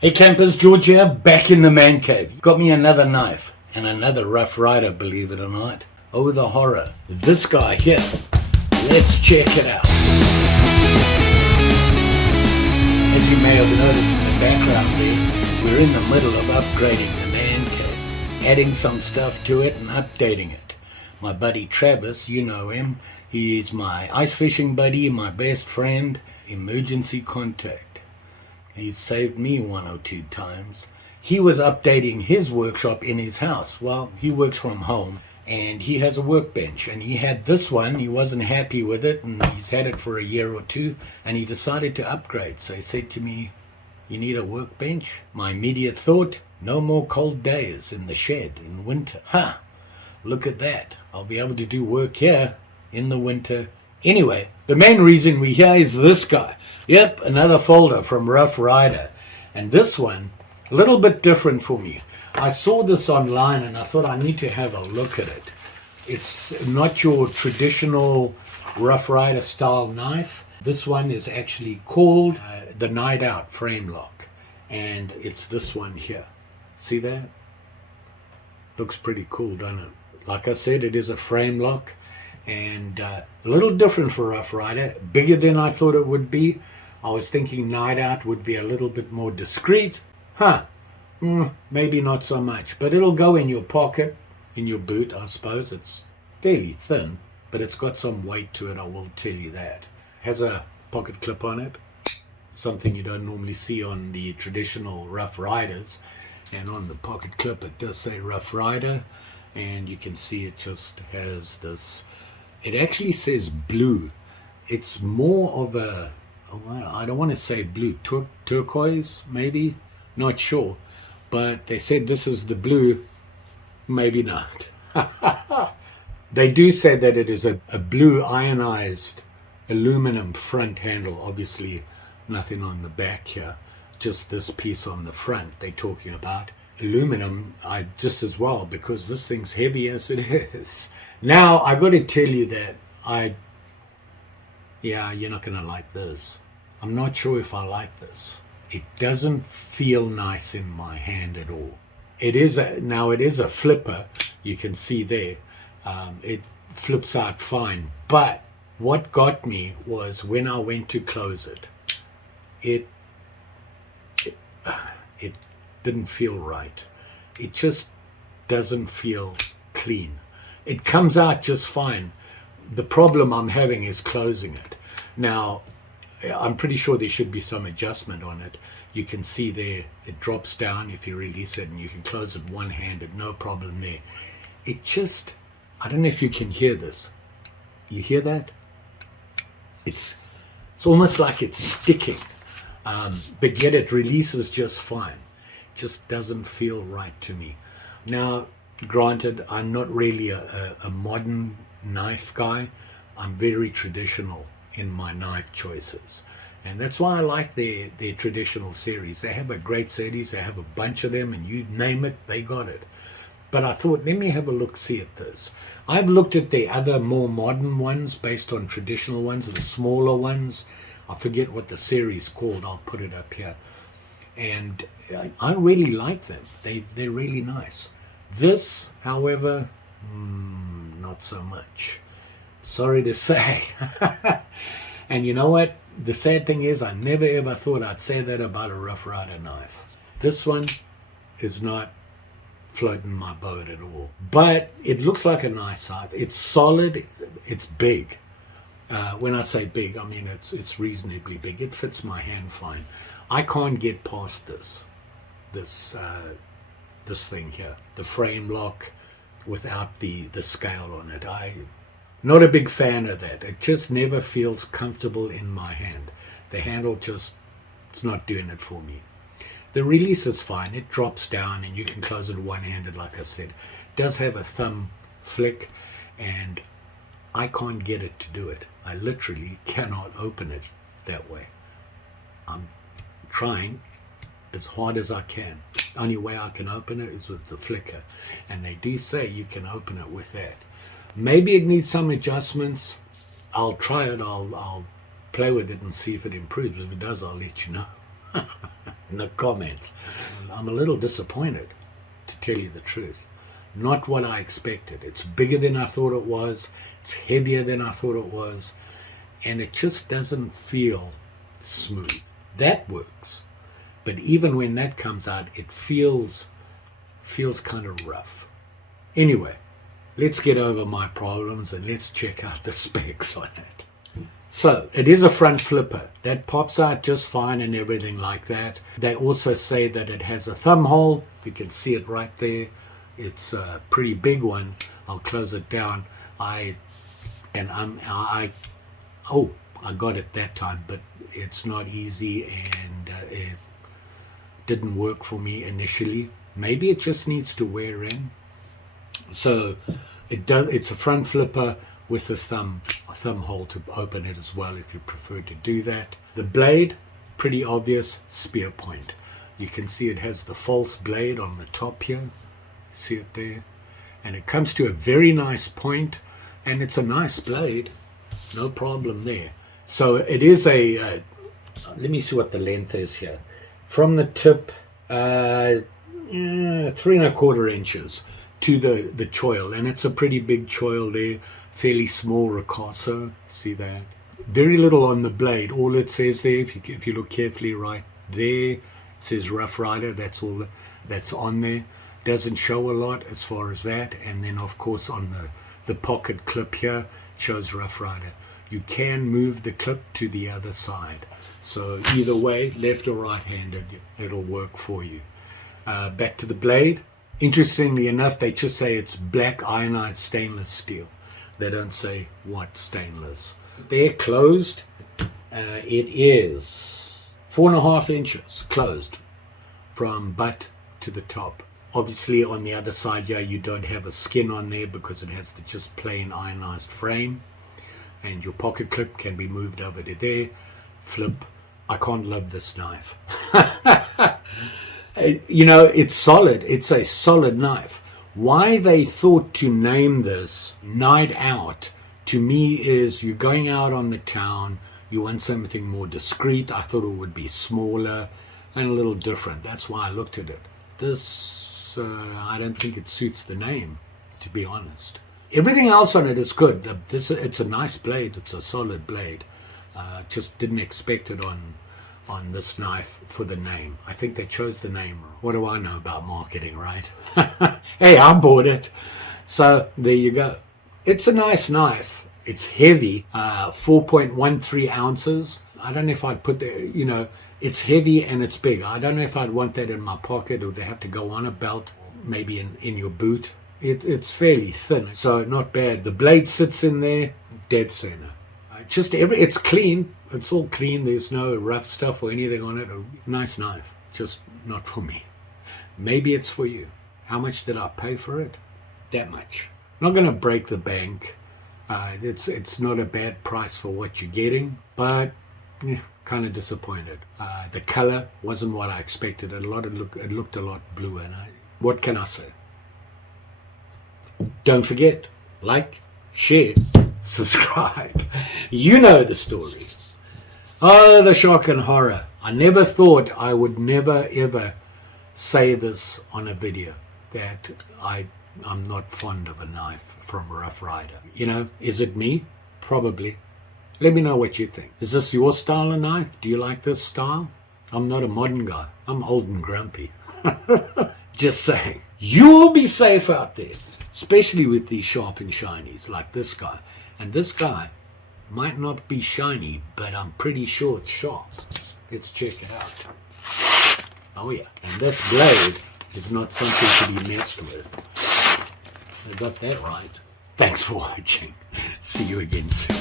Hey campers, George here, back in the man cave. Got me another knife and another Rough Rider, believe it or not. Oh, the horror. This guy here. Let's check it out. As you may have noticed in the background there, we're in the middle of upgrading the man cave, adding some stuff to it and updating it. My buddy Travis, you know him, he is my ice fishing buddy, my best friend, emergency contact. He's saved me one or two times. He was updating his workshop in his house. Well, he works from home and he has a workbench, and he had this one. He wasn't happy with it, and he's had it for a year or two, and he decided to upgrade. So he said to me, "You need a workbench?" My immediate thought, no more cold days in the shed in winter. Look at that. I'll be able to do work here in the winter. Anyway, the main reason we're here is this guy. Yep, another folder from Rough Rider. And this one, a little bit different for me. I saw this online and I thought I need to have a look at it. It's not your traditional Rough Rider style knife. This one is actually called the Night Out Frame Lock. And it's this one here. See that? Looks pretty cool, doesn't it? Like I said, it is a frame lock. And a little different for Rough Rider, bigger than I thought it would be. I was thinking Night Out would be a little bit more discreet. Maybe not so much, but it'll go in your pocket, in your boot, I suppose. It's fairly thin, but it's got some weight to it, I will tell you that. Has a pocket clip on it, something you don't normally see on the traditional Rough Riders. And on the pocket clip it does say Rough Rider, and you can see it just has this. It actually says blue. It's more of a, I don't want to say blue, turquoise maybe, not sure. But they said this is the blue, maybe not. They do say that it is a blue ionized aluminum front handle, obviously nothing on the back here, just this piece on the front they're talking about. Aluminum, just as well, because this thing's heavy as it is. Now, I got to tell you that you're not going to like this. I'm not sure if I like this. It doesn't feel nice in my hand at all. It is a flipper. You can see there. It flips out fine. But what got me was when I went to close it, it didn't feel right. It just doesn't feel clean. It comes out just fine. The problem I'm having is closing it. Now, I'm pretty sure there should be some adjustment on it. You can see there, it drops down if you release it, and you can close it one-handed, no problem there. It just, I don't know if you can hear this. You hear that? It's almost like it's sticking, but yet it releases just fine. Just doesn't feel right to me. Now, granted, I'm not really a modern knife guy. I'm very traditional in my knife choices, and that's why I like their traditional series. They have a great series. They have a bunch of them, and you name it, they got it. But I thought, let me have a look-see at this. I've looked at the other more modern ones based on traditional ones, the smaller ones. I forget what the series called. I'll put it up here. And I really like them. They're really nice. This, however, not so much. Sorry to say. And you know what? The sad thing is, I never ever thought I'd say that about a Rough Rider knife. This one is not floating my boat at all. But it looks like a nice knife. It's solid. It's big. When I say big, I mean it's reasonably big. It fits my hand fine. I can't get past this thing here, the frame lock without the scale on it. Not a big fan of that. It just never feels comfortable in my hand. The handle it's not doing it for me. The release is fine. It drops down and you can close it one-handed, like I said. It does have a thumb flick, and I can't get it to do it. I literally cannot open it that way. I'm trying as hard as I can. Only way I can open it is with the flicker, and they do say you can open it with that. Maybe it needs some adjustments. I'll try it. I'll play with it and see if it improves. If it does, I'll let you know. in the comments. I'm a little disappointed, to tell you the truth. Not what I expected. It's bigger than I thought it was. It's heavier than I thought it was. And it just doesn't feel smooth. That works. But even when that comes out, it feels kind of rough. Anyway, let's get over my problems and let's check out the specs on it. So, it is a front flipper. That pops out just fine and everything like that. They also say that it has a thumb hole. You can see it right there. It's a pretty big one. I'll close it down. I got it that time, but it's not easy, and it didn't work for me initially. Maybe it just needs to wear in. So it's a front flipper with a thumb hole to open it as well, if you prefer to do that. The blade, pretty obvious, spear point. You can see it has the false blade on the top here. See it there? And it comes to a very nice point, and it's a nice blade. No problem there. So it is a, let me see what the length is here. From the tip, 3¼ inches to the choil, and it's a pretty big choil there, fairly small ricasso. See that? Very little on the blade. All it says there, if you look carefully right there, it says Rough Ryder. That's all that's on there. Doesn't show a lot as far as that. And then of course on the pocket clip here, it shows Rough Ryder. You can move the clip to the other side. So either way, left or right-handed, it'll work for you. Back to the blade. Interestingly enough, they just say it's black ionized stainless steel. They don't say what stainless. They're closed. It is 4½ inches closed from butt to the top. Obviously on the other side here, you don't have a skin on there because it has the just plain ionized frame. And your pocket clip can be moved over to there. Flip. I can't love this knife. You know, it's solid. It's a solid knife. Why they thought to name this Night Out, to me, is you're going out on the town, you want something more discreet. I thought it would be smaller and a little different. That's why I looked at it. This, I don't think it suits the name, to be honest. Everything else on it is good. It's a nice blade. It's a solid blade. Just didn't expect it on this knife for the name. I think they chose the name wrong. What do I know about marketing, right? Hey, I bought it. So there you go. It's a nice knife. It's heavy, 4.13 ounces. I don't know if I'd put it's heavy and it's big. I don't know if I'd want that in my pocket. It would have to go on a belt, maybe in your boot. It's fairly thin, so not bad. The blade sits in there, dead center. It's clean. It's all clean. There's no rough stuff or anything on it. A nice knife, just not for me. Maybe it's for you. How much did I pay for it? That much. Not going to break the bank. It's not a bad price for what you're getting, but kind of disappointed. The color wasn't what I expected. It looked a lot bluer. And what can I say? Don't forget, like, share, subscribe. You know the story. Oh, the shock and horror. I never thought I would never ever say this on a video, that I'm not fond of a knife from Rough Ryder. You know, is it me? Probably. Let me know what you think. Is this your style of knife? Do you like this style? I'm not a modern guy. I'm old and grumpy. Just saying. You'll be safe out there, especially with these sharp and shinies like this guy. And this guy might not be shiny, but I'm pretty sure it's sharp. Let's check it out. Oh yeah, and this blade is not something to be messed with. I got that right. Thanks for watching. See you again soon.